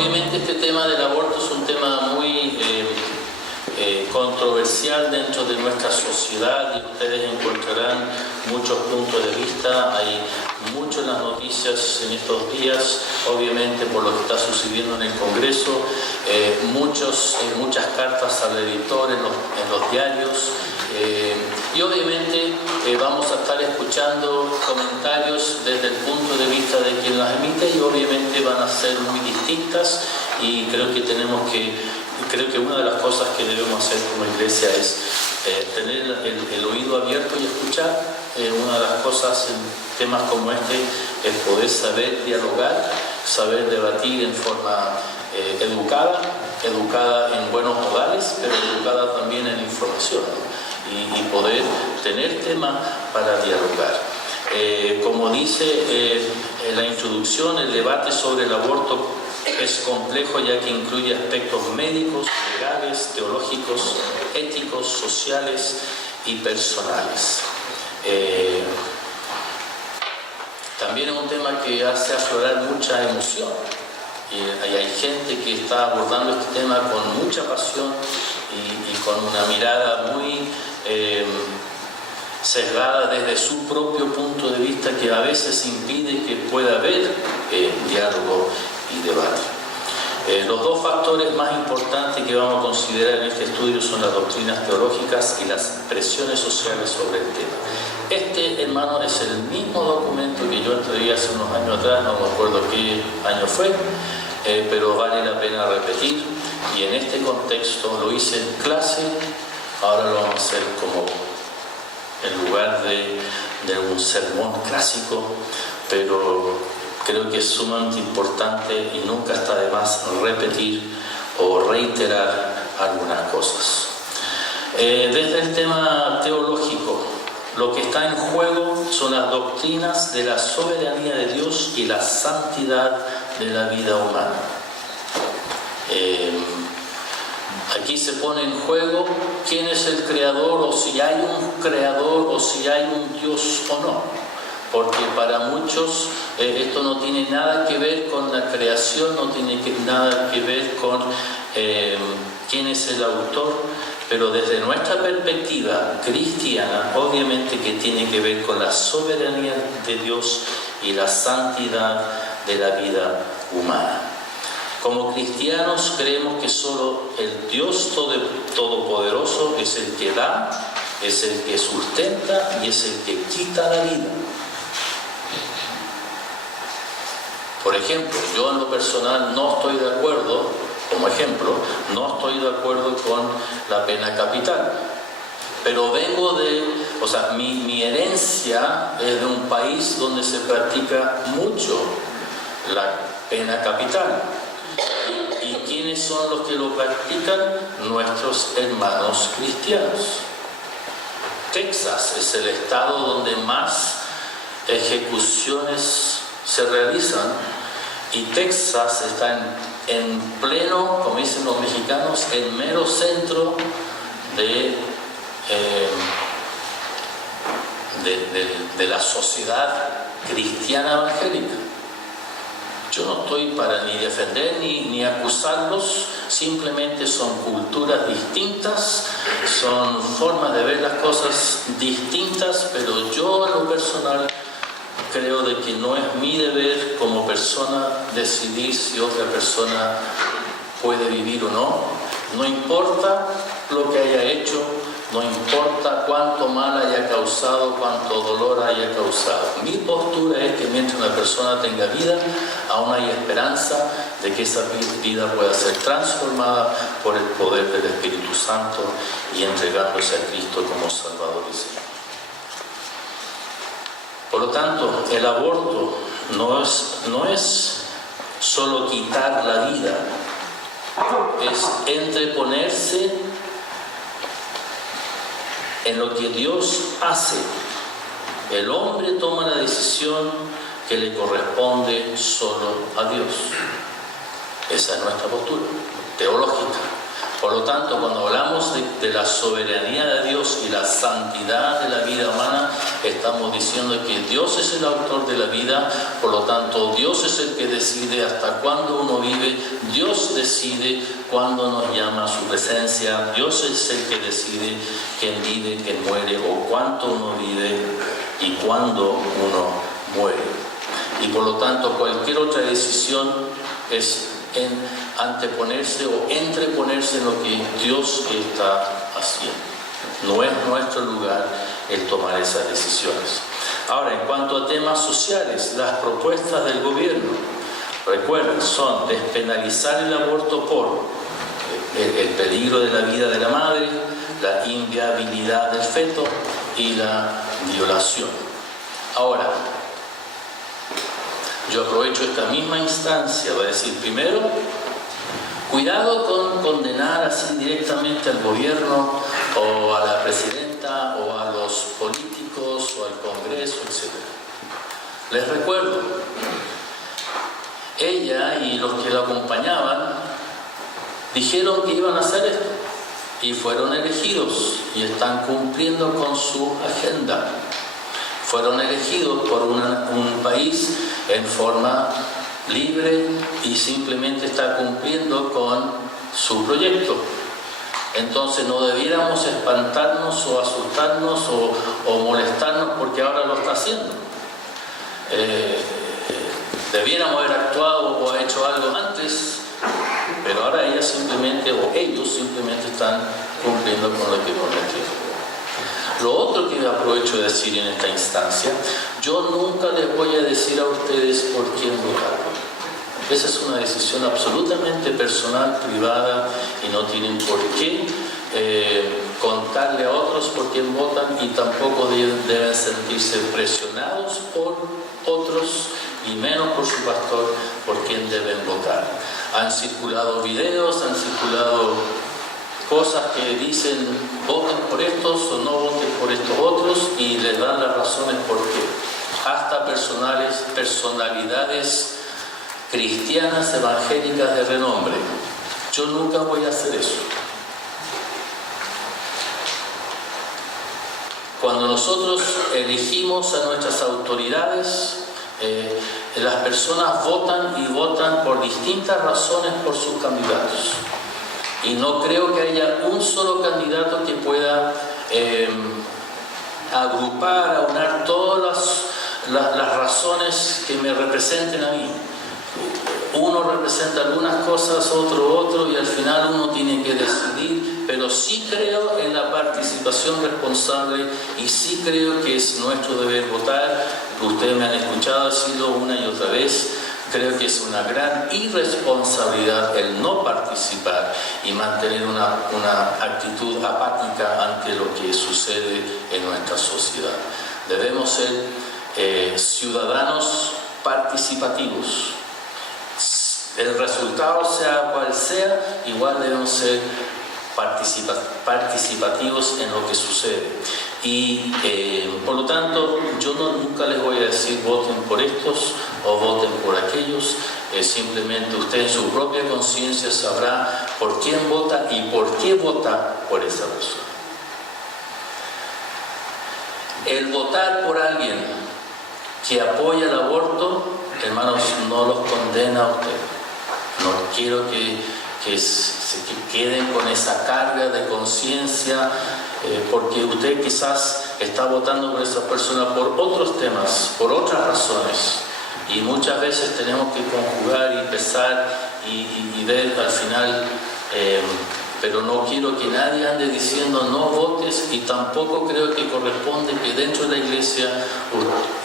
Obviamente este tema del aborto es un tema muy controversial dentro de nuestra sociedad, y ustedes encontrarán muchos puntos de vista. Hay mucho en las noticias en estos días, obviamente por lo que está sucediendo en el Congreso, muchas cartas al editor en los diarios, y obviamente vamos a estar escuchando comentarios desde el punto de vista de quien las emite, y obviamente van a ser muy distintas, y creo que una de las cosas que debemos hacer como iglesia es tener el oído abierto y escuchar. Una de las cosas en temas como este es poder saber dialogar, saber debatir en forma educada en buenos modales, pero educada también en información, ¿no? y poder tener temas para dialogar. Como dice en la introducción, el debate sobre el aborto es complejo, ya que incluye aspectos médicos, legales, teológicos, éticos, sociales y personales. También es un tema que hace aflorar mucha emoción, y hay gente que está abordando este tema con mucha pasión y con una mirada muy sesgada desde su propio punto de vista, que a veces impide que pueda haber diálogo y debate. Los dos factores más importantes que vamos a considerar en este estudio son las doctrinas teológicas y las presiones sociales sobre el tema. Este, hermano, es el mismo documento que yo entregué hace unos años atrás, no me acuerdo qué año fue, pero vale la pena repetir, y en este contexto lo hice en clase, ahora lo vamos a hacer como en lugar de un sermón clásico, pero creo que es sumamente importante y nunca está de más repetir o reiterar algunas cosas. Desde el tema teológico, lo que está en juego son las doctrinas de la soberanía de Dios y la santidad de la vida humana. Aquí se pone en juego quién es el creador, o si hay un creador, o si hay un Dios o no. Porque para muchos esto no tiene nada que ver con la creación, no tiene nada que ver con quién es el autor, pero desde nuestra perspectiva cristiana, obviamente que tiene que ver con la soberanía de Dios y la santidad de la vida humana. Como cristianos creemos que solo el Dios Todopoderoso es el que da, es el que sustenta y es el que quita la vida. Por ejemplo, yo en lo personal no estoy de acuerdo, como ejemplo, no estoy de acuerdo con la pena capital. Pero mi herencia es de un país donde se practica mucho la pena capital. ¿Y quiénes son los que lo practican? Nuestros hermanos cristianos. Texas es el estado donde más ejecuciones se realizan, y Texas está en pleno, como dicen los mexicanos, en mero centro de la sociedad cristiana evangélica. Yo no estoy para ni defender ni acusarlos, simplemente son culturas distintas, son formas de ver las cosas distintas, pero yo en lo personal creo de que no es mi deber como persona decidir si otra persona puede vivir o no. No importa lo que haya hecho, no importa cuánto mal haya causado, cuánto dolor haya causado. Mi postura es que mientras una persona tenga vida, aún hay esperanza de que esa vida pueda ser transformada por el poder del Espíritu Santo y entregándose a Cristo como Salvador y Señor. Por lo tanto, el aborto no es solo quitar la vida, es entreponerse en lo que Dios hace. El hombre toma la decisión que le corresponde solo a Dios. Esa es nuestra postura teológica. Por lo tanto, cuando hablamos de la soberanía de Dios y la santidad de la vida humana, estamos diciendo que Dios es el autor de la vida, por lo tanto, Dios es el que decide hasta cuándo uno vive, Dios decide cuándo nos llama a su presencia, Dios es el que decide quién vive, quién muere, o cuánto uno vive y cuándo uno muere. Y por lo tanto, cualquier otra decisión es anteponerse o entreponerse en lo que Dios está haciendo. No es nuestro lugar el tomar esas decisiones. Ahora, en cuanto a temas sociales, las propuestas del gobierno, recuerden, son despenalizar el aborto por el peligro de la vida de la madre, la inviabilidad del feto y la violación. Ahora, yo aprovecho esta misma instancia para decir, primero, cuidado con condenar así directamente al gobierno o a la presidenta o a los políticos o al Congreso, etc. Les recuerdo, ella y los que la acompañaban dijeron que iban a hacer esto y fueron elegidos y están cumpliendo con su agenda. Fueron elegidos por un país en forma libre y simplemente está cumpliendo con su proyecto. Entonces no debiéramos espantarnos o asustarnos o molestarnos porque ahora lo está haciendo. Debiéramos haber actuado o hecho algo antes, pero ahora ella simplemente, o ellos simplemente están cumpliendo con lo que prometieron. Lo otro que aprovecho de decir en esta instancia, yo nunca les voy a decir a ustedes por quién votar. Esa es una decisión absolutamente personal, privada, y no tienen por qué contarle a otros por quién votan y tampoco deben sentirse presionados por otros y menos por su pastor por quién deben votar. Han circulado videos, han circulado cosas que dicen voten por estos o no voten por estos otros y les dan las razones por qué. Hasta personalidades cristianas evangélicas de renombre. Yo nunca voy a hacer eso. Cuando nosotros elegimos a nuestras autoridades, las personas votan y votan por distintas razones por sus candidatos. Y no creo que haya un solo candidato que pueda agrupar, aunar todas las razones que me representen a mí. Uno representa algunas cosas, otro, y al final uno tiene que decidir, pero sí creo en la participación responsable y sí creo que es nuestro deber votar. Ustedes me han escuchado decirlo una y otra vez. Creo que es una gran irresponsabilidad el no participar y mantener una actitud apática ante lo que sucede en nuestra sociedad. Debemos ser ciudadanos participativos. El resultado sea cual sea, igual debemos ser participativos en lo que sucede. Y por lo tanto, yo nunca les voy a decir voten por estos o voten por aquellos. Simplemente usted en su propia conciencia sabrá por quién vota y por qué vota por esa persona. El votar por alguien que apoya el aborto, hermanos, no los condena a ustedes. No quiero que queden con esa carga de conciencia, porque usted quizás está votando por esa persona por otros temas, por otras razones. Y muchas veces tenemos que conjugar y pesar y ver al final, pero no quiero que nadie ande diciendo no votes, y tampoco creo que corresponde que dentro de la iglesia,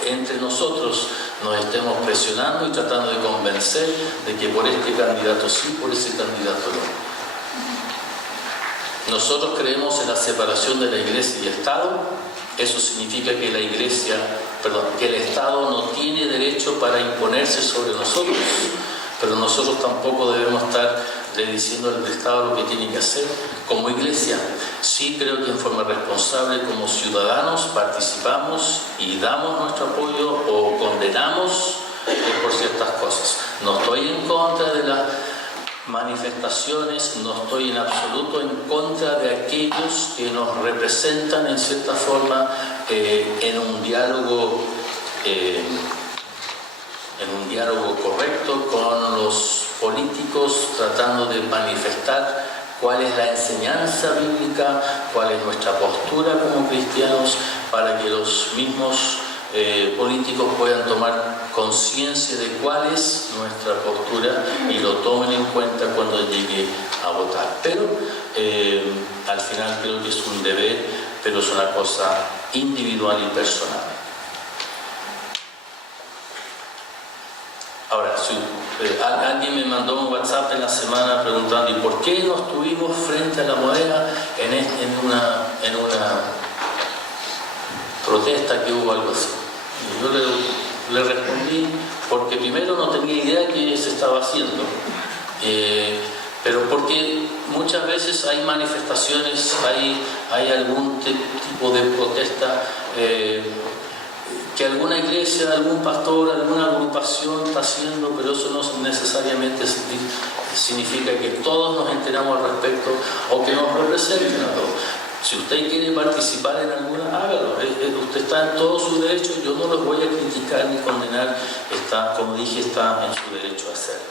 entre nosotros, nos estemos presionando y tratando de convencer de que por este candidato sí, por ese candidato no. Nosotros creemos en la separación de la iglesia y Estado. Eso significa que que el Estado no tiene derecho para imponerse sobre nosotros, pero nosotros tampoco debemos estar diciendo al Estado lo que tiene que hacer. Como iglesia, sí creo que en forma responsable, como ciudadanos, participamos y damos nuestro apoyo o condenamos por ciertas cosas. No estoy en contra de manifestaciones, no estoy en absoluto en contra de aquellos que nos representan en cierta forma en un diálogo correcto con los políticos, tratando de manifestar cuál es la enseñanza bíblica, cuál es nuestra postura como cristianos, para que los mismos políticos puedan tomar conciencia de cuál es nuestra postura y lo tomen en cuenta cuando llegue a votar. Pero al final creo que es un deber, pero es una cosa individual y personal. Ahora, si alguien me mandó un WhatsApp en la semana preguntando ¿y por qué no estuvimos frente a la moneda en una protesta que hubo, algo así? Y yo le respondí porque primero no tenía idea que se estaba haciendo, pero porque muchas veces hay manifestaciones, hay algún tipo de protesta que alguna iglesia, algún pastor, alguna agrupación está haciendo, pero eso no necesariamente significa que todos nos enteramos al respecto o que nos representen a todos. Si usted quiere participar en alguna, hágalo. Usted está en todo su derecho, yo no lo voy a criticar ni condenar, como dije, está en su derecho a hacerlo.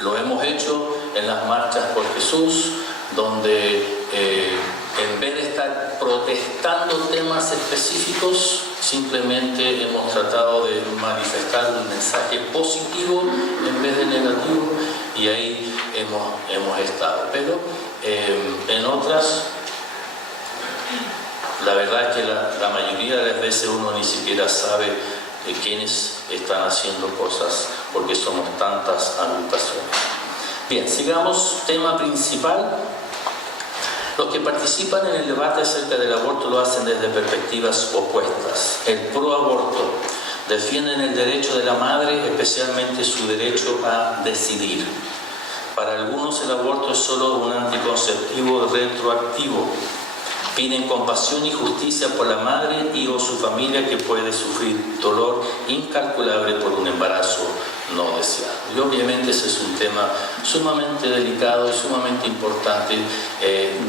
Lo hemos hecho en las marchas por Jesús, donde en vez de estar protestando temas específicos, simplemente hemos tratado de manifestar un mensaje positivo en vez de negativo, y ahí hemos estado. Pero en otras, la verdad es que la mayoría de las veces uno ni siquiera sabe quiénes están haciendo cosas, porque somos tantas agrupaciones. Bien, sigamos. Tema principal. Los que participan en el debate acerca del aborto lo hacen desde perspectivas opuestas. El pro-aborto defienden el derecho de la madre, especialmente su derecho a decidir. Para algunos el aborto es solo un anticonceptivo retroactivo. Piden compasión y justicia por la madre y o su familia que puede sufrir dolor incalculable por un embarazo no deseado. Y obviamente ese es un tema sumamente delicado y sumamente importante.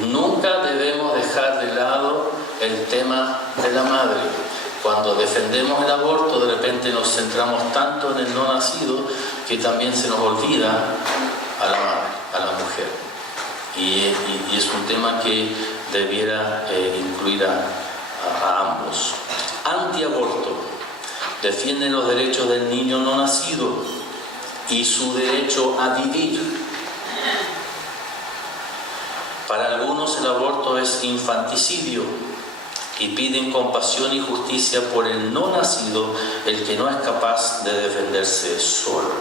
Nunca debemos dejar de lado el tema de la madre. Cuando defendemos el aborto, de repente nos centramos tanto en el no nacido que también se nos olvida a la madre, a la mujer. Y es un tema que debiera incluir a ambos. Antiaborto. Defienden los derechos del niño no nacido y su derecho a vivir. Para algunos el aborto es infanticidio y piden compasión y justicia por el no nacido, el que no es capaz de defenderse solo.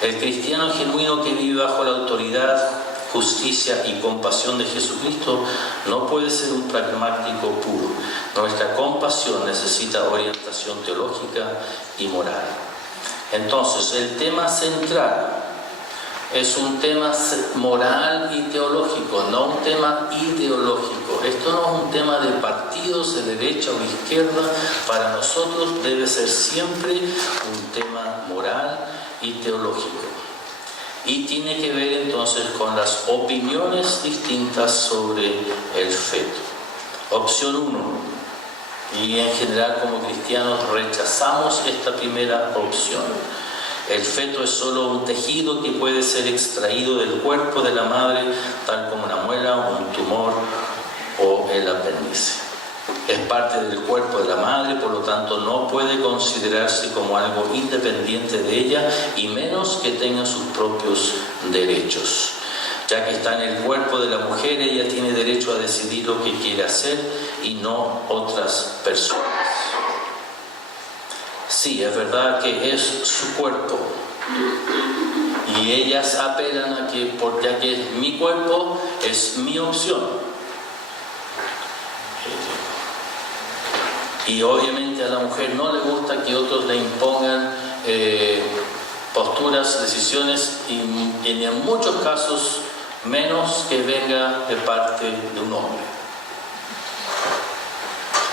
El cristiano genuino que vive bajo la autoridad, justicia y compasión de Jesucristo no puede ser un pragmático puro. Nuestra compasión necesita orientación teológica y moral. Entonces, el tema central es un tema moral y teológico, no un tema ideológico. Esto no es un tema de partidos de derecha o izquierda. Para nosotros debe ser siempre un tema moral y teológico. Y tiene que ver entonces con las opiniones distintas sobre el feto. Opción 1. Y en general como cristianos rechazamos esta primera opción. El feto es solo un tejido que puede ser extraído del cuerpo de la madre, tal como una muela, un tumor o el apéndice. Es parte del cuerpo de la madre, por lo tanto no puede considerarse como algo independiente de ella, y menos que tenga sus propios derechos. Ya que está en el cuerpo de la mujer, ella tiene derecho a decidir lo que quiere hacer y no otras personas. Sí, es verdad que es su cuerpo y ellas apelan a que, ya que es mi cuerpo, es mi opción. Y obviamente a la mujer no le gusta que otros le impongan posturas, decisiones, y en muchos casos menos que venga de parte de un hombre.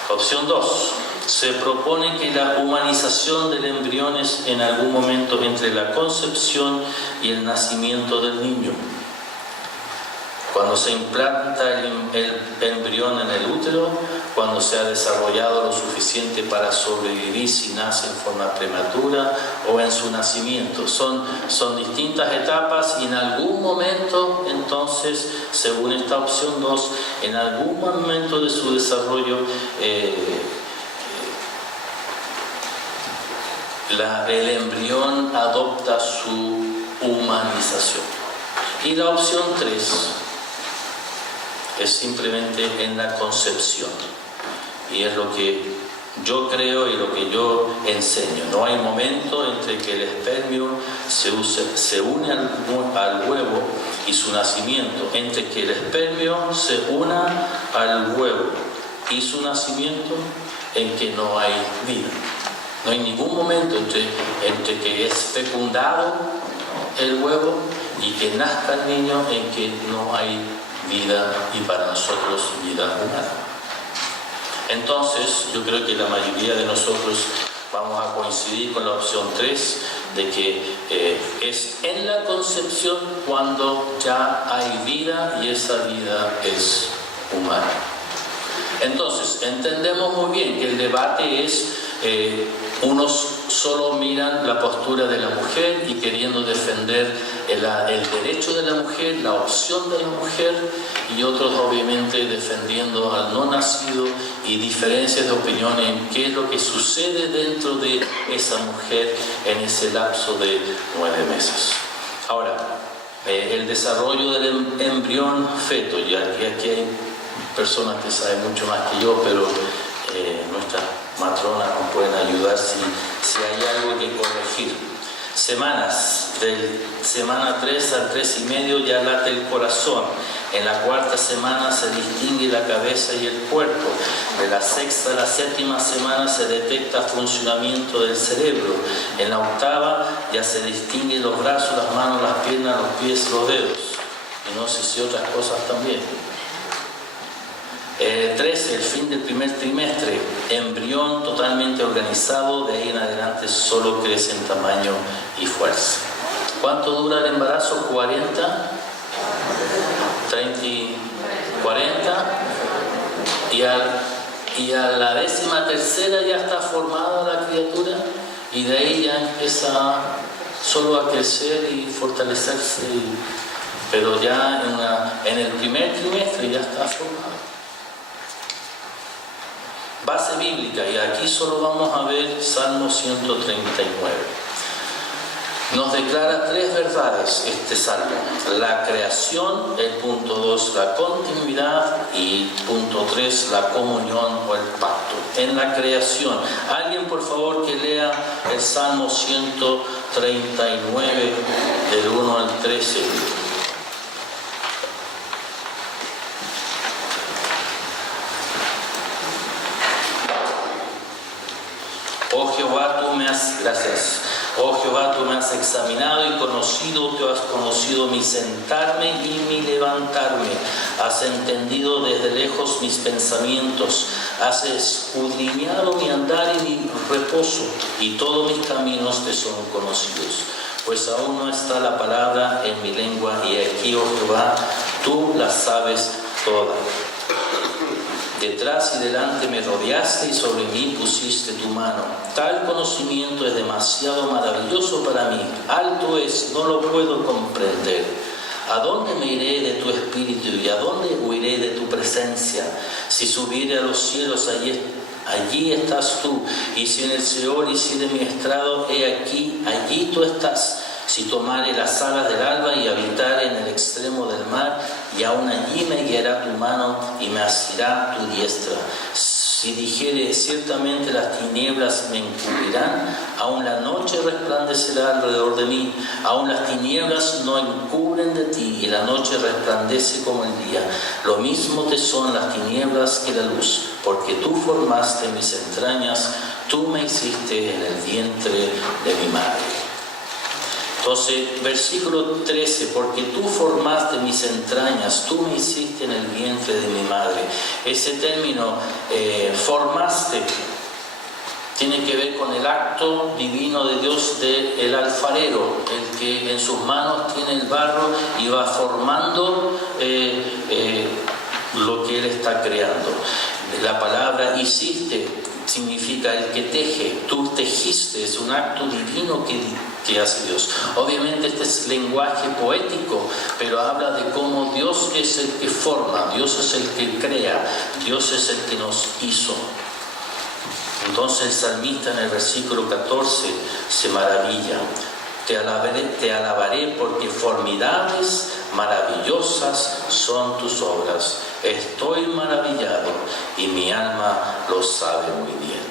Opción 2. se propone que la humanización del embrión es en algún momento entre la concepción y el nacimiento del niño. Cuando se implanta el embrión en el útero, cuando se ha desarrollado lo suficiente para sobrevivir si nace en forma prematura o en su nacimiento. Son distintas etapas y en algún momento, entonces, según esta opción 2, en algún momento de su desarrollo, el embrión adopta su humanización. Y la opción 3 es simplemente en la concepción, y es lo que yo creo y lo que yo enseño. No hay momento entre que el espermio se une al huevo y su nacimiento, entre que el espermio se una al huevo y su nacimiento, en que no hay vida. No hay ningún momento entre que es fecundado el huevo y que nazca el niño en que no hay vida, y para nosotros vida humana. Entonces, yo creo que la mayoría de nosotros vamos a coincidir con la opción 3, de que es en la concepción cuando ya hay vida y esa vida es humana. Entonces, entendemos muy bien que el debate es, unos solo miran la postura de la mujer y queriendo defender el derecho de la mujer, la opción de la mujer, y otros obviamente defendiendo al no nacido, y diferencias de opinión en qué es lo que sucede dentro de esa mujer en ese lapso de 9 meses. Ahora, el desarrollo del embrión feto, y aquí hay personas que saben mucho más que yo, pero nuestras matronas nos pueden ayudar si hay algo que corregir. Semanas, de semana 3 al 3 y medio ya late el corazón. En la 4ª semana se distingue la cabeza y el cuerpo. De la 6ª a la 7ª semana se detecta funcionamiento del cerebro. En la 8ª ya se distinguen los brazos, las manos, las piernas, los pies, los dedos. Y no sé si otras cosas también. 13, el fin del primer trimestre, embrión totalmente organizado, de ahí en adelante solo crece en tamaño y fuerza. ¿Cuánto dura el embarazo? 40, 30, 40, y a la 13ª ya está formada la criatura, y de ahí ya empieza solo a crecer y fortalecerse, pero ya en el primer trimestre ya está formada. Base bíblica, y aquí solo vamos a ver Salmo 139. Nos declara 3 verdades este salmo: la creación, el punto 2, la continuidad, y punto 3, la comunión o el pacto. En la creación, alguien por favor que lea el Salmo 139 del 1 al 13. Gracias. Oh Jehová, tú me has examinado y conocido, tú has conocido mi sentarme y mi levantarme. Has entendido desde lejos mis pensamientos. Has escudriñado mi andar y mi reposo, y todos mis caminos te son conocidos. Pues aún no está la palabra en mi lengua, y aquí, oh Jehová, tú la sabes toda. Detrás y delante me rodeaste y sobre mí pusiste tu mano. Tal conocimiento es demasiado maravilloso para mí. Alto es, no lo puedo comprender. ¿A dónde me iré de tu espíritu y a dónde huiré de tu presencia? Si subiere a los cielos, allí estás tú. Y si en el Seol hiciere mi estrado, he aquí, allí tú estás. Si tomare las alas del alba y habitare en el extremo del mar, y aún allí me guiará tu mano y me asirá tu diestra. Si dijere, ciertamente las tinieblas me encubrirán, aún la noche resplandecerá alrededor de mí, aún las tinieblas no encubren de ti, y la noche resplandece como el día. Lo mismo te son las tinieblas que la luz, porque tú formaste mis entrañas, tú me hiciste en el vientre de mi madre. Entonces, versículo 13, porque tú formaste mis entrañas, tú me hiciste en el vientre de mi madre. Ese término, formaste, tiene que ver con el acto divino de Dios del alfarero, el que en sus manos tiene el barro y va formando lo que Él está creando. La palabra hiciste significa el que teje, tú tejiste, es un acto divino que hace Dios. Obviamente este es lenguaje poético, pero habla de cómo Dios es el que forma, Dios es el que crea, Dios es el que nos hizo. Entonces el salmista en el versículo 14 se maravilla. Te alabaré porque formidables, maravillosas son tus obras. Estoy maravillado y mi alma lo sabe muy bien.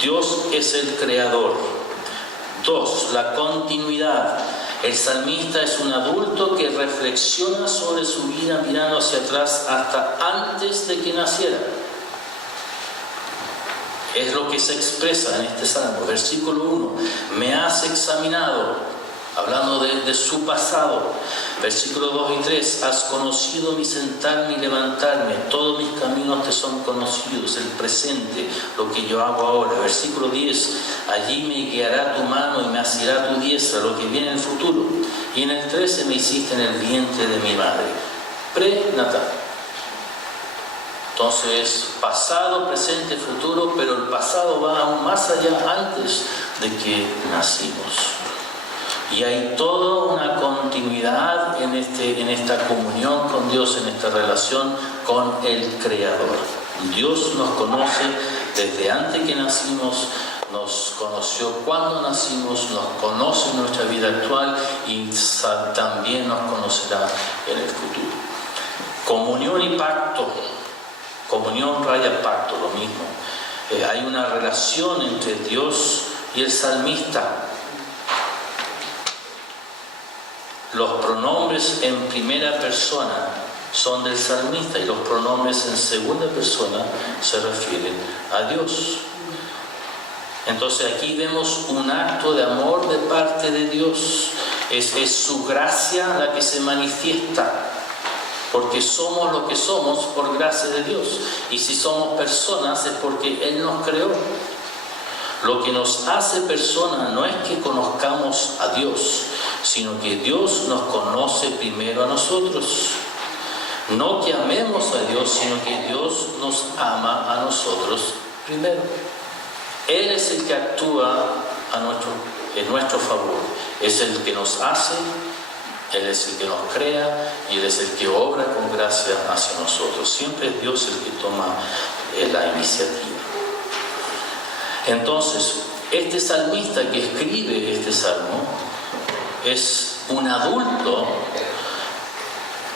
Dios es el creador. 2. La continuidad. El salmista es un adulto que reflexiona sobre su vida mirando hacia atrás hasta antes de que naciera. Es lo que se expresa en este salmo. Versículo 1. Me has examinado, hablando de su pasado. Versículo 2 y 3. Has conocido mi sentarme y levantarme. Todos mis caminos te son conocidos. El presente, lo que yo hago ahora. Versículo 10. Allí me guiará tu mano y me asirá tu diestra, lo que viene en el futuro. Y en el 13 me hiciste en el vientre de mi madre. Prenatal. Entonces, pasado, presente, futuro, pero el pasado va aún más allá antes de que nacimos. Y hay toda una continuidad en esta comunión con Dios, en esta relación con el Creador. Dios nos conoce desde antes que nacimos, nos conoció cuando nacimos, nos conoce en nuestra vida actual y también nos conocerá en el futuro. Comunión y pacto. Comunión raya pacto, lo mismo. Hay una relación entre Dios y el salmista. Los pronombres en primera persona son del salmista y los pronombres en segunda persona se refieren a Dios. Entonces aquí vemos un acto de amor de parte de Dios. Es su gracia la que se manifiesta. Porque somos lo que somos por gracia de Dios. Y si somos personas es porque Él nos creó. Lo que nos hace personas no es que conozcamos a Dios, sino que Dios nos conoce primero a nosotros. No que amemos a Dios, sino que Dios nos ama a nosotros primero. Él es el que actúa en nuestro favor. Es el que nos hace. Él es el que nos crea y Él es el que obra con gracia hacia nosotros. Siempre es Dios el que toma la iniciativa. Entonces, este salmista que escribe este salmo es un adulto,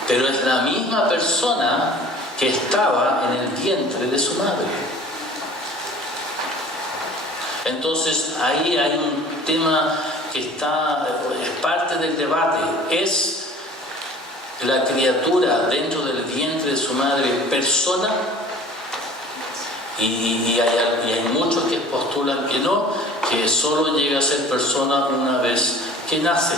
pero es la misma persona que estaba en el vientre de su madre. Entonces, ahí hay un tema que es parte del debate. ¿Es la criatura dentro del vientre de su madre persona? Y hay muchos que postulan que no, que solo llega a ser persona una vez que nace.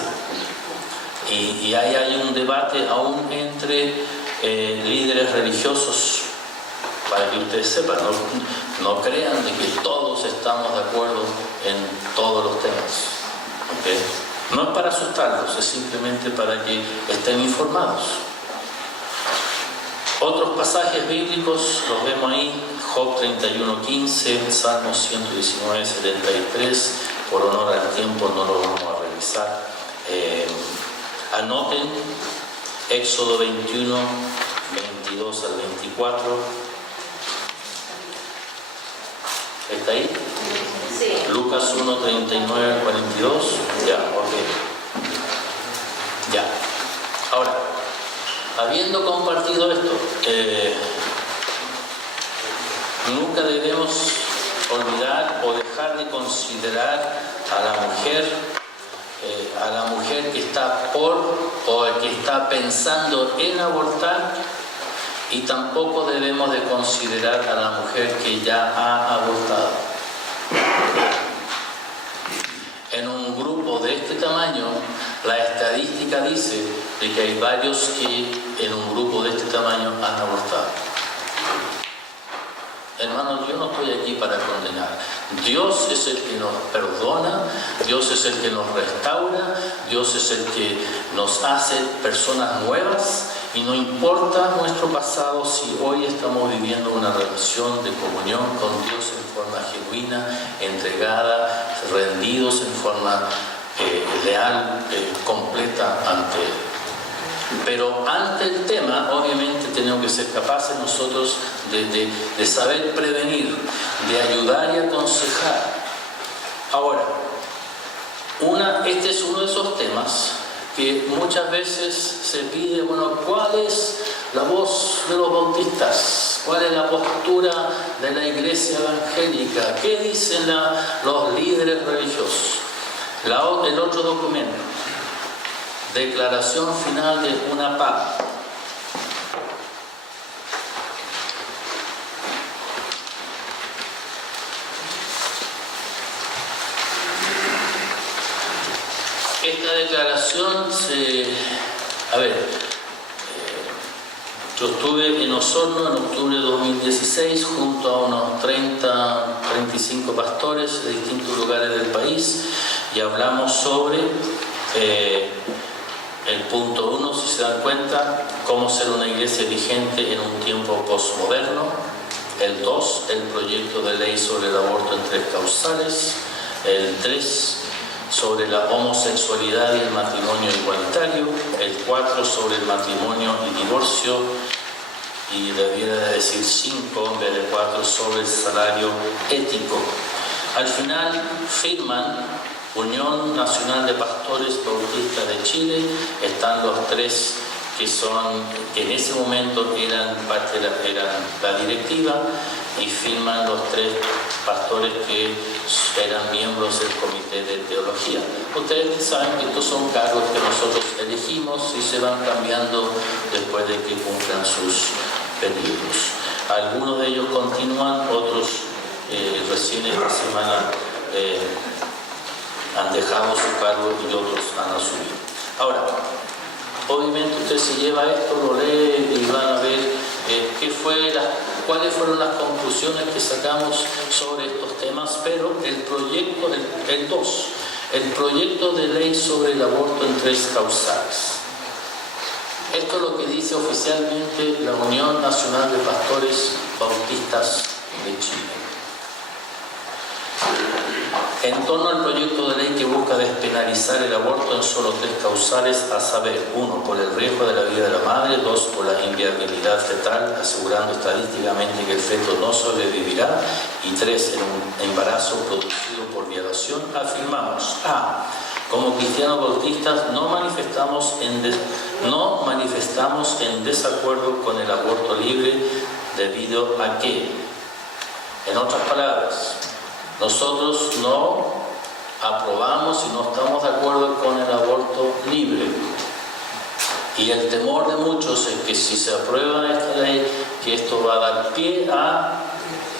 Y ahí hay un debate aún entre líderes religiosos, para que ustedes sepan, no crean de que todos estamos de acuerdo en todos los temas. ¿Okay? No es para asustarlos, es simplemente para que estén informados. Otros pasajes bíblicos los vemos ahí: Job 31:15, Salmo 119:73. Por honor al tiempo no lo vamos a revisar. Anoten Éxodo 21:22 al 24. ¿Está ahí? Sí. Lucas 1:39 al 42. Ya, ok. Ya. Ahora, habiendo compartido esto, nunca debemos olvidar o dejar de considerar a la mujer que está o que está pensando en abortar, y tampoco debemos de considerar a la mujer que ya ha abortado. En un grupo de este tamaño, la estadística dice de que hay varios que en un grupo de este tamaño han abortado. Hermanos, yo no estoy aquí para condenar. Dios es el que nos perdona, Dios es el que nos restaura, Dios es el que nos hace personas nuevas, y no importa nuestro pasado si hoy estamos viviendo una relación de comunión con Dios en forma genuina, entregada, rendidos en forma leal, completa ante Él. Pero ante el tema, obviamente tenemos que ser capaces nosotros de saber prevenir, de ayudar y aconsejar. Ahora, este es uno de esos temas que muchas veces se pide, bueno, ¿cuál es la voz de los bautistas? ¿Cuál es la postura de la iglesia evangélica? ¿Qué dicen los líderes religiosos? El otro documento, Declaración Final de UNAPAD. Esta declaración yo estuve en Osorno en octubre de 2016 junto a unos 35 pastores de distintos lugares del país y hablamos sobre el punto 1, si se dan cuenta, cómo ser una iglesia vigente en un tiempo postmoderno. El 2, el proyecto de ley sobre el aborto en 3 causales. El 3, sobre la homosexualidad y el matrimonio igualitario. El 4, sobre el matrimonio y divorcio. Y debiera decir 5 en vez de 4, sobre el salario ético. Al final firman Unión Nacional de Pastores Bautistas de Chile, están los 3 que en ese momento eran parte de la directiva, y firman los 3 pastores que eran miembros del Comité de Teología. Ustedes saben que estos son cargos que nosotros elegimos y se van cambiando después de que cumplan sus periodos. Algunos de ellos continúan, otros recién esta semana han dejado su cargo y otros han asumido. Ahora, obviamente usted se lleva esto, lo lee y van a ver cuáles fueron las conclusiones que sacamos sobre estos temas, pero el proyecto, el 2, el proyecto de ley sobre el aborto en 3 causales. Esto es lo que dice oficialmente la Unión Nacional de Pastores Bautistas de Chile. En torno al proyecto de ley que busca despenalizar el aborto en solo 3 causales, a saber, 1, por el riesgo de la vida de la madre, 2, por la inviabilidad fetal, asegurando estadísticamente que el feto no sobrevivirá, y 3, en un embarazo producido por violación, afirmamos: A, como cristianos bautistas no manifestamos en desacuerdo con el aborto libre debido a que, en otras palabras, nosotros no aprobamos y no estamos de acuerdo con el aborto libre. Y el temor de muchos es que si se aprueba esta ley, que esto va a dar pie a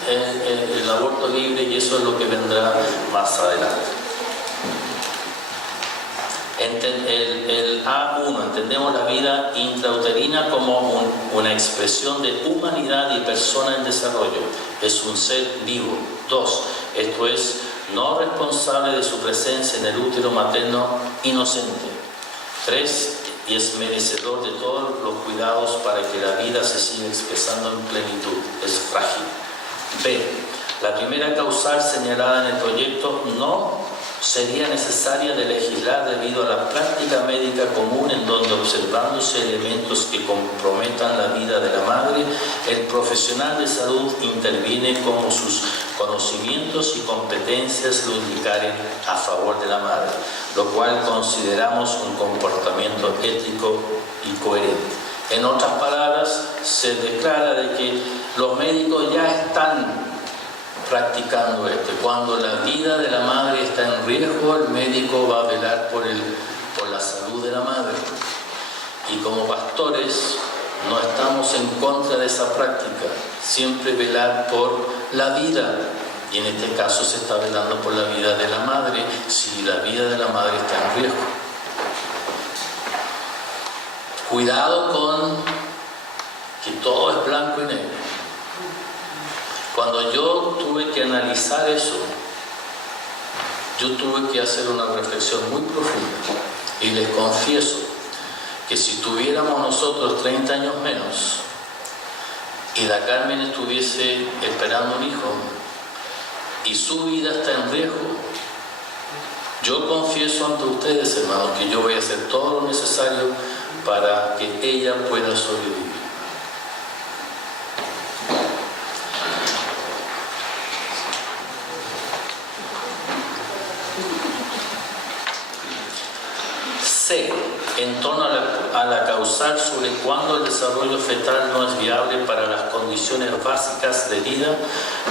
el aborto libre, y eso es lo que vendrá más adelante. El A1, entendemos la vida intrauterina como una expresión de humanidad y persona en desarrollo. Es un ser vivo. 2, esto es, no responsable de su presencia en el útero materno inocente. 3, y es merecedor de todos los cuidados para que la vida se siga expresando en plenitud. Es frágil. B, la primera causal señalada en el proyecto no sería necesaria de legislar debido a la práctica médica común, en donde, observándose elementos que comprometan la vida de la madre, el profesional de salud interviene como sus conocimientos y competencias lo indicaren a favor de la madre, lo cual consideramos un comportamiento ético y coherente. En otras palabras, se declara de que los médicos ya están practicando esto. Cuando la vida de la madre está en riesgo, el médico va a velar por la salud de la madre. Y como pastores no estamos en contra de esa práctica, siempre velar por la vida. Y en este caso se está velando por la vida de la madre, si la vida de la madre está en riesgo. Cuidado con que todo es blanco y negro. Cuando yo tuve que analizar eso, yo tuve que hacer una reflexión muy profunda y les confieso que si tuviéramos nosotros 30 años menos y la Carmen estuviese esperando un hijo y su vida está en riesgo, yo confieso ante ustedes, hermanos, que yo voy a hacer todo lo necesario para que ella pueda sobrevivir. C. En torno a la causal sobre cuándo el desarrollo fetal no es viable para las condiciones básicas de vida,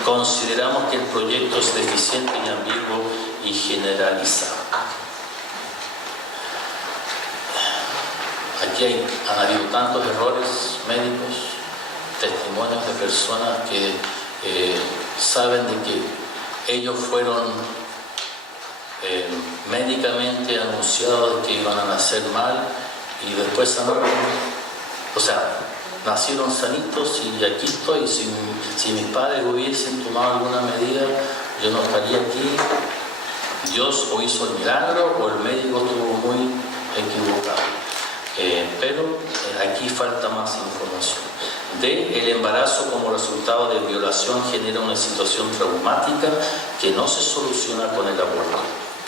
consideramos que el proyecto es deficiente y ambiguo y generalizado. Aquí han habido tantos errores médicos, testimonios de personas que saben de que ellos fueron médicamente anunciados de que iban a nacer mal y después sanaron. O sea, nacieron sanitos y aquí estoy. Si mis padres hubiesen tomado alguna medida, yo no estaría aquí. Dios o hizo el milagro o el médico estuvo muy equivocado. Pero aquí falta más información. D. El embarazo como resultado de violación genera una situación traumática que no se soluciona con el aborto.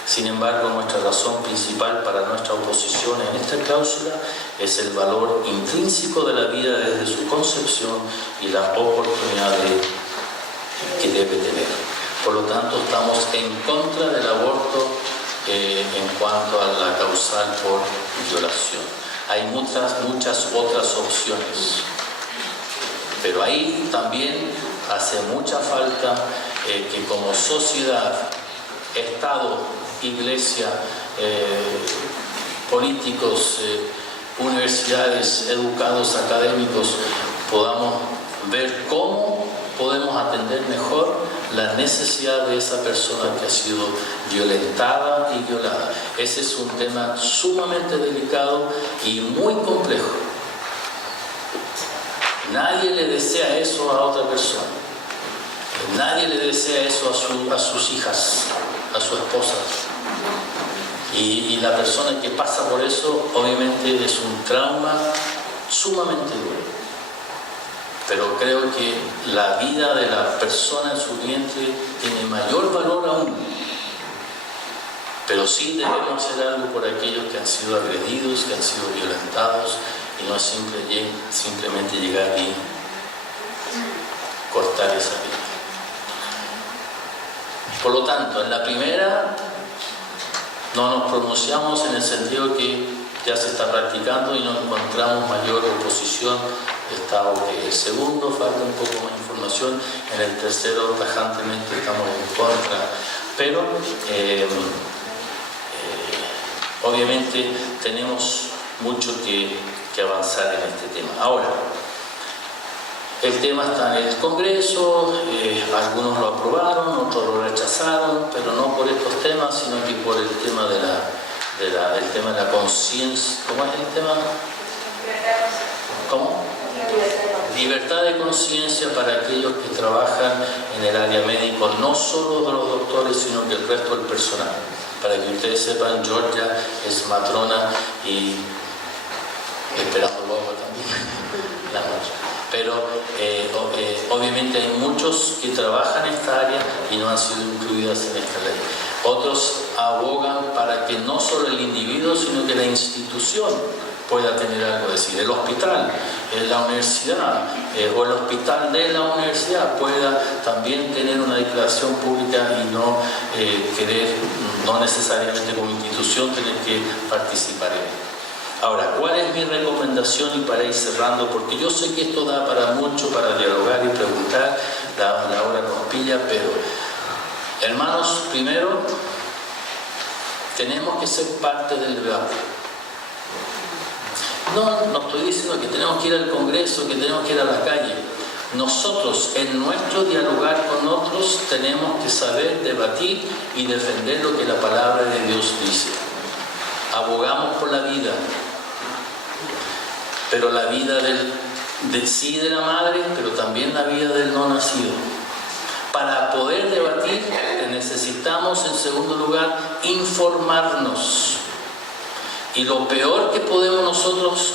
Sin embargo, nuestra razón principal para nuestra oposición en esta cláusula es el valor intrínseco de la vida desde su concepción y la oportunidad que debe tener. Por lo tanto, estamos en contra del aborto en cuanto a la causal por violación. Hay muchas otras opciones, pero ahí también hace mucha falta que como sociedad, Estado, Iglesia, políticos, universidades, educados, académicos, podamos ver cómo podemos atender mejor la necesidad de esa persona que ha sido violentada y violada. Ese es un tema sumamente delicado y muy complejo. Nadie le desea eso a otra persona. Nadie le desea eso a sus hijas, a su esposa. Y la persona que pasa por eso, obviamente, es un trauma sumamente duro. Pero creo que la vida de la persona en su vientre tiene mayor valor aún. Pero sí debemos hacer algo por aquellos que han sido agredidos, que han sido violentados, y no es simplemente llegar y cortar esa vida. Por lo tanto, en la primera no nos pronunciamos en el sentido que ya se está practicando y no encontramos mayor oposición. Está ok. El segundo, falta un poco más información. En el tercero, tajantemente estamos en contra. Pero obviamente tenemos mucho que avanzar en este tema. Ahora, el tema está en el Congreso, algunos lo aprobaron, otros lo rechazaron, pero no por estos temas, sino que por el tema de la conciencia. ¿Cómo es el tema? ¿Cómo? Libertad de conciencia para aquellos que trabajan en el área médico, no solo de los doctores, sino que el resto del personal. Para que ustedes sepan, Georgia es matrona y esperando luego también la noche. Pero obviamente hay muchos que trabajan en esta área y no han sido incluidas en esta ley. Otros abogan para que no solo el individuo, sino que la institución pueda tener algo que decir. El hospital, la universidad o el hospital de la universidad pueda también tener una declaración pública y no no necesariamente como institución tener que participar en ello. Ahora, ¿cuál es mi recomendación? Y para ir cerrando, porque yo sé que esto da para mucho, para dialogar y preguntar, la hora nos pilla, pero hermanos, primero tenemos que ser parte del debate. No estoy diciendo que tenemos que ir al Congreso, que tenemos que ir a la calle. Nosotros, en nuestro dialogar con otros, tenemos que saber debatir y defender lo que la palabra de Dios dice. Abogamos por la vida, pero la vida de la madre, pero también la vida del no nacido. Para poder debatir necesitamos, en segundo lugar, informarnos. Y lo peor que podemos nosotros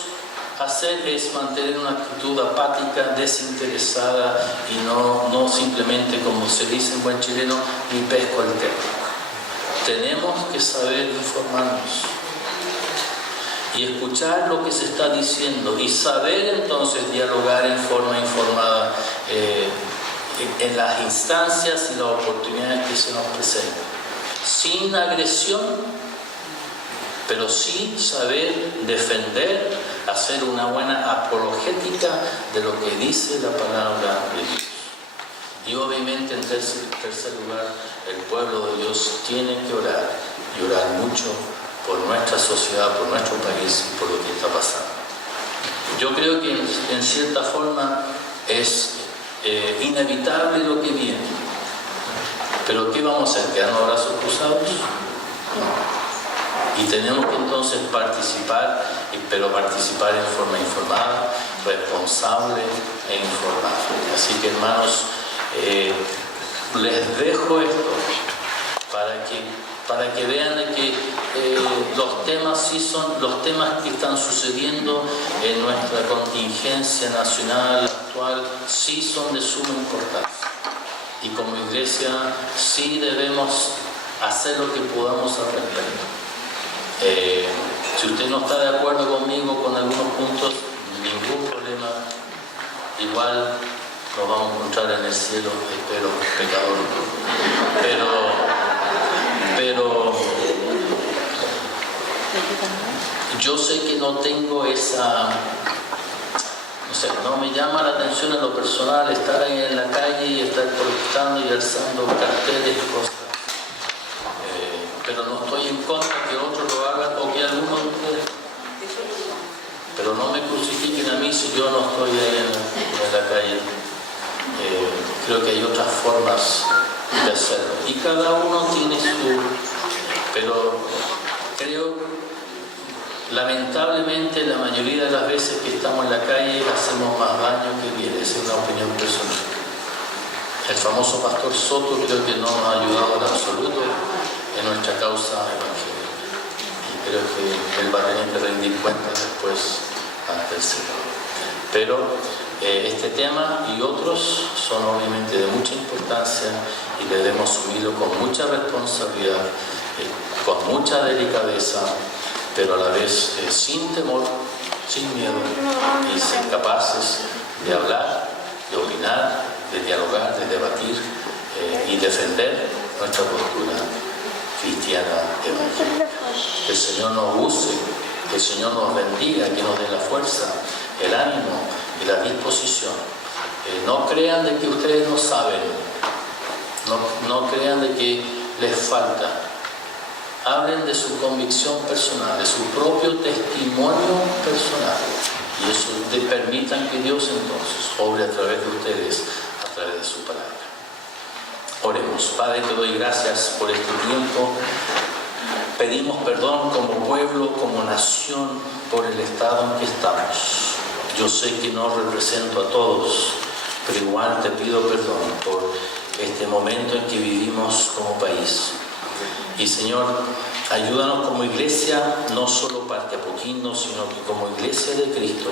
hacer es mantener una actitud apática, desinteresada y no simplemente, como se dice en buen chileno, ni pesco al tema. Tenemos que saber informarnos y escuchar lo que se está diciendo y saber entonces dialogar en forma informada en las instancias y las oportunidades que se nos presentan, sin agresión, pero sí saber defender, hacer una buena apologética de lo que dice la palabra de Dios. Y obviamente, en tercer lugar, el pueblo de Dios tiene que orar, y orar mucho por nuestra sociedad, por nuestro país y por lo que está pasando. Yo creo que en cierta forma es inevitable lo que viene. Pero ¿qué vamos a hacer? ¿Quedarnos brazos cruzados? No. Y tenemos que entonces participar, pero participar en forma informada, responsable e informada. Así que, hermanos, les dejo esto para que vean de que los temas sí son los temas que están sucediendo en nuestra contingencia nacional actual, sí son de suma importancia. Y como iglesia sí debemos hacer lo que podamos al respecto. Si usted no está de acuerdo conmigo con algunos puntos, ningún problema. Igual nos vamos a encontrar en el cielo, espero, pecador. Pero yo sé que no tengo esa, no me llama la atención en lo personal estar ahí en la calle y estar protestando y alzando carteles y cosas. Pero no estoy en contra que otros lo hagan o que algunos de ustedes. Pero no me crucifiquen a mí si yo no estoy ahí en la calle. Creo que hay otras formas de hacerlo. Y cada uno tiene su... Pero creo, lamentablemente, la mayoría de las veces que estamos en la calle hacemos más daño que bien. Esa es una opinión personal. El famoso pastor Soto creo que no nos ha ayudado en absoluto en nuestra causa evangélica. Y creo que él va a tener que rendir cuentas después ante el Señor. Pero este tema y otros son obviamente de mucha importancia y debemos asumirlo con mucha responsabilidad, con mucha delicadeza, pero a la vez sin temor, sin miedo y ser capaces de hablar, de opinar, de dialogar, de debatir y defender nuestra postura cristiana evangélica. Que el Señor nos use, que el Señor nos bendiga, que nos dé la fuerza, el ánimo y la disposición. No crean de que ustedes no saben, no crean de que les falta. Hablen de su convicción personal, de su propio testimonio personal. Y eso permitan que Dios entonces obre a través de ustedes, a través de su palabra. Oremos. Padre, te doy gracias por este tiempo. Pedimos perdón como pueblo, como nación, por el estado en que estamos. Yo sé que no represento a todos, pero igual te pido perdón por este momento en que vivimos como país. Y Señor, ayúdanos como iglesia, no solo Parque Apoquindo, sino que como iglesia de Cristo,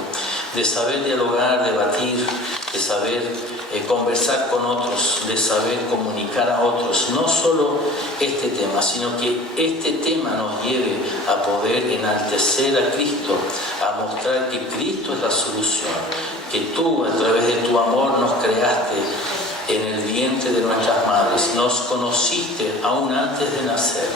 de saber dialogar, debatir, de saber conversar con otros, de saber comunicar a otros, no solo este tema, sino que este tema nos lleve a poder enaltecer a Cristo, a mostrar que Cristo es la solución, que tú a través de tu amor nos creaste en el vientre de nuestras madres, nos conociste aún antes de nacer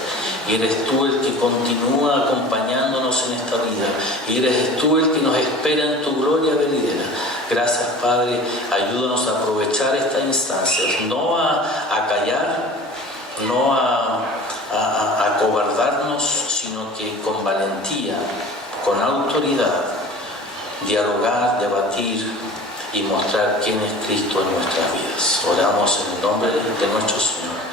y eres tú el que continúa acompañándonos en esta vida y eres tú el que nos espera en tu gloria venidera. Gracias, Padre, ayúdanos a aprovechar esta instancia, no a callar, no a acobardarnos, sino que con valentía, con autoridad, dialogar, debatir y mostrar quién es Cristo en nuestras vidas. Oramos en el nombre de nuestro Señor.